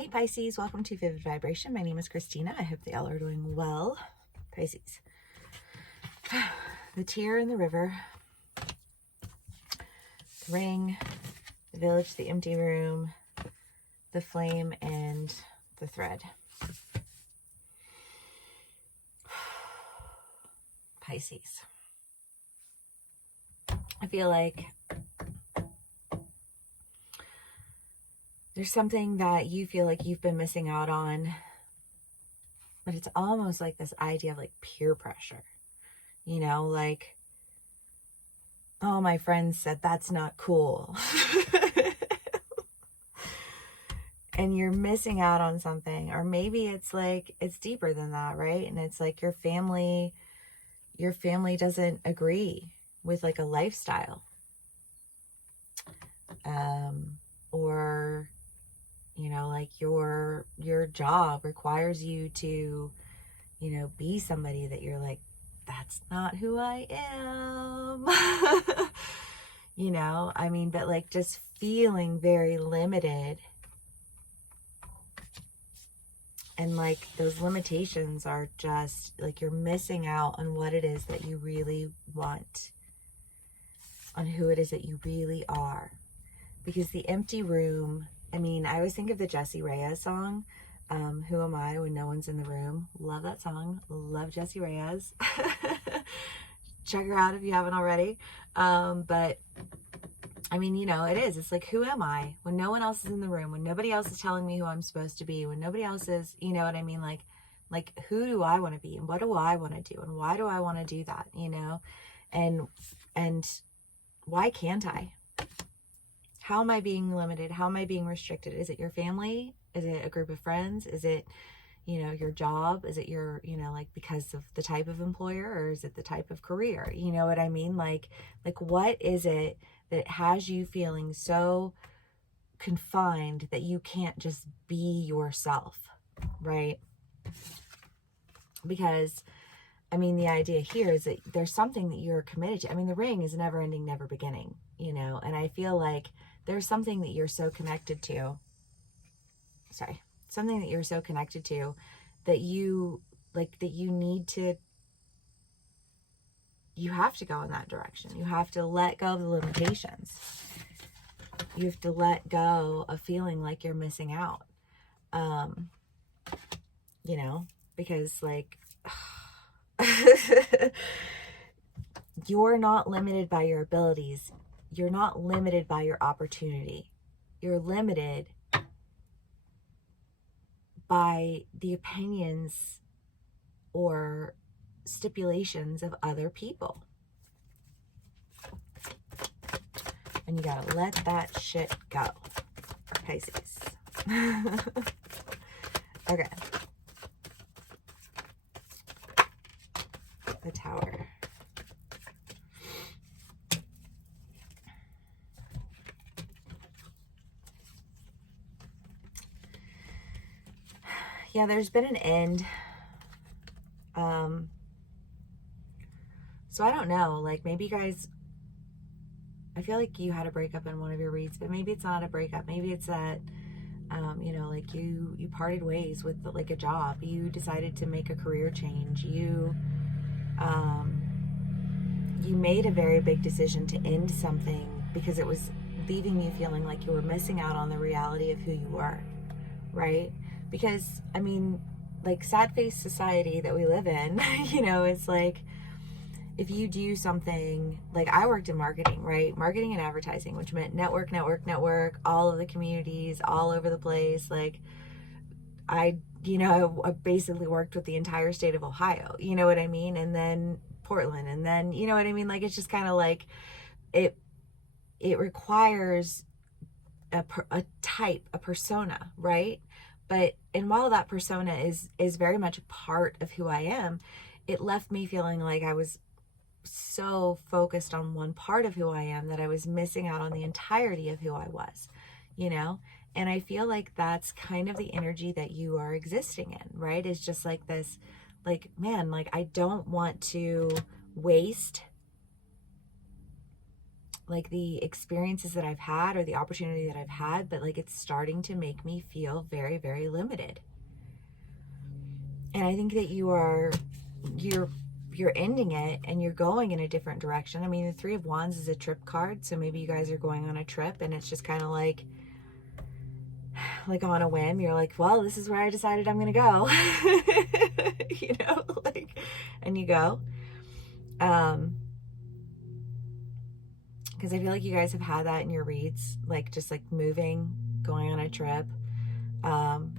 Hey Pisces, welcome to Vivid Vibration. My name is Christina. I hope they all are doing well. Pisces. The tear in the river, the ring, the village, the empty room, the flame, and the thread. Pisces. I feel like there's something that you feel like you've been missing out on, but it's almost like this idea of like peer pressure, you know, like, oh, my friend said that's not cool. And you're missing out on something, or maybe it's like, it's deeper than that, right? And it's like your family doesn't agree with like a lifestyle, or, you know, like your job requires you to, you know, be somebody that you're like, that's not who I am. You know, I mean, but like just feeling very limited. And like those limitations are just like you're missing out on what it is that you really want, on who it is that you really are. Because the empty room, I mean, I always think of the Jessie Reyez song, Who Am I When No One's in the Room? Love that song. Love Jessie Reyez. Check her out if you haven't already. But I mean, you know, it's like, who am I when no one else is in the room, when nobody else is telling me who I'm supposed to be, when nobody else is, you know what I mean? Like who do I want to be, and what do I want to do, and why do I want to do that, you know? And why can't I? How am I being limited? How am I being restricted? Is it your family? Is it a group of friends? Is it, you know, your job? Is it your, you know, like because of the type of employer, or is it the type of career? You know what I mean? Like what is it that has you feeling so confined that you can't just be yourself, right? Because, I mean, the idea here is that there's something that you're committed to. I mean, the ring is never ending, never beginning, you know, and I feel like there's something that you're so connected to, something that you're so connected to that you, like, that you need to, you have to go in that direction. You have to let go of the limitations. You have to let go of feeling like you're missing out. You know, because like, you're not limited by your abilities. You're not limited by your opportunity. You're limited by the opinions or stipulations of other people. And you gotta let that shit go, Pisces. Okay. The Tower. Yeah, there's been an end. So I don't know, like maybe you guys, I feel like you had a breakup in one of your reads, but maybe it's not a breakup. Maybe it's that, you know, like you parted ways with like a job. You decided to make a career change. You made a very big decision to end something because it was leaving you feeling like you were missing out on the reality of who you were, right? Because, I mean, like sad face society that we live in, you know, it's like, if you do something, like I worked in marketing, right? Marketing and advertising, which meant network, all of the communities, all over the place. Like I basically worked with the entire state of Ohio, you know what I mean? And then Portland, and then, you know what I mean? Like, it's just kind of like, it requires a type, a persona, right? But, and while that persona is very much a part of who I am, it left me feeling like I was so focused on one part of who I am that I was missing out on the entirety of who I was, you know? And I feel like that's kind of the energy that you are existing in, right? It's just like this, like, man, like I don't want to waste like the experiences that I've had or the opportunity that I've had, but like it's starting to make me feel very, very limited. And I think that you're ending it and you're going in a different direction. I mean, the Three of Wands is a trip card, so maybe you guys are going on a trip and it's just kind of like on a whim, you're like, well, this is where I decided I'm gonna go. You know, like, and you go. Because I feel like you guys have had that in your reads, like just like moving, going on a trip. And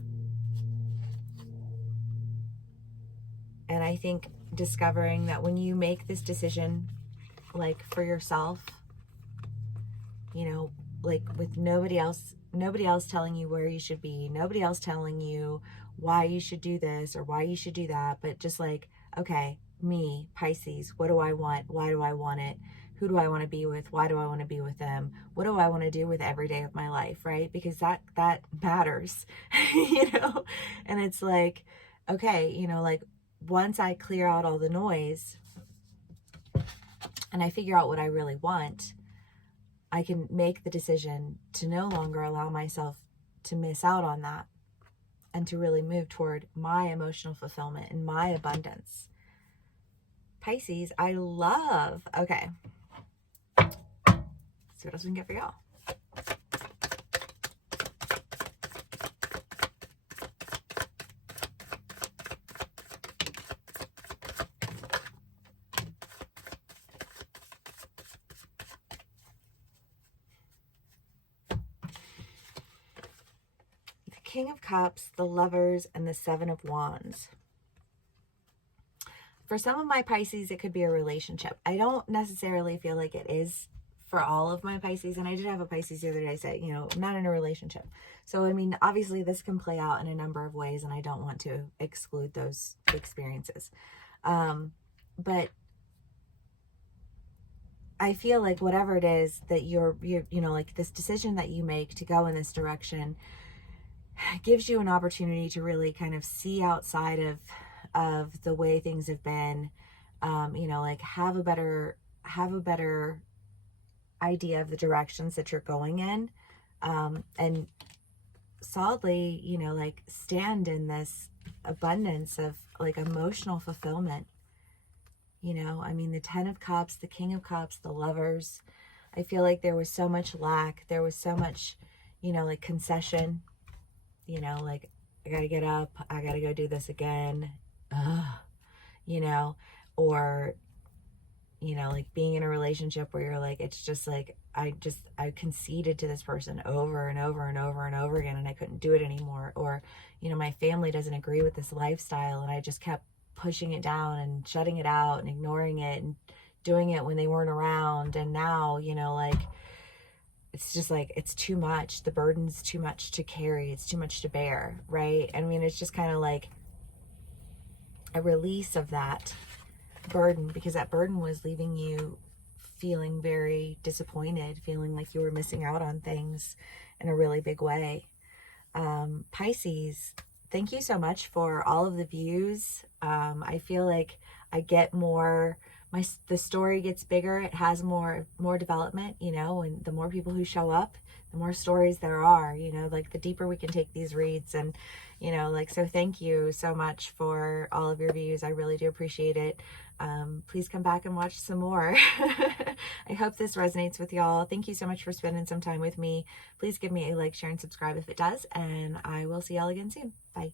I think discovering that when you make this decision, like for yourself, you know, like with nobody else telling you where you should be, nobody else telling you why you should do this or why you should do that, but just like, okay, me, Pisces, what do I want? Why do I want it? Who do I want to be with? Why do I want to be with them? What do I want to do with every day of my life, right? Because that matters, you know? And it's like, okay, you know, like once I clear out all the noise and I figure out what I really want, I can make the decision to no longer allow myself to miss out on that and to really move toward my emotional fulfillment and my abundance. Pisces, I love. Okay. Let's see what else we can get for y'all. King of Cups, the Lovers, and the Seven of Wands. For some of my Pisces, it could be a relationship. I don't necessarily feel like it is for all of my Pisces. And I did have a Pisces the other day say, you know, I'm not in a relationship. So, I mean, obviously this can play out in a number of ways, and I don't want to exclude those experiences. But I feel like whatever it is that you're, you know, like this decision that you make to go in this direction gives you an opportunity to really kind of see outside of the way things have been, you know, like have a better idea of the directions that you're going in, and solidly, you know, like stand in this abundance of like emotional fulfillment. You know, I mean, the Ten of Cups, the King of Cups, the Lovers, I feel like there was so much lack, there was so much, you know, like concession. You know, like, I gotta get up, I gotta go do this again, you know, or, you know, like being in a relationship where you're like, it's just like, I conceded to this person over and over and over and over again, and I couldn't do it anymore. Or, you know, my family doesn't agree with this lifestyle, and I just kept pushing it down and shutting it out and ignoring it and doing it when they weren't around. And now, you know, like, it's just like, it's too much. The burden's too much to carry. It's too much to bear, right? I mean, it's just kind of like a release of that burden, because that burden was leaving you feeling very disappointed, feeling like you were missing out on things in a really big way. Pisces, thank you so much for all of the views. I feel like I get more, the story gets bigger, it has more development, you know, and the more people who show up, the more stories there are, you know, like the deeper we can take these reads. And, you know, like, so thank you so much for all of your views. I really do appreciate it. Please come back and watch some more. I hope this resonates with y'all. Thank you so much for spending some time with me. Please give me a like, share, and subscribe if it does, and I will see y'all again soon. Bye.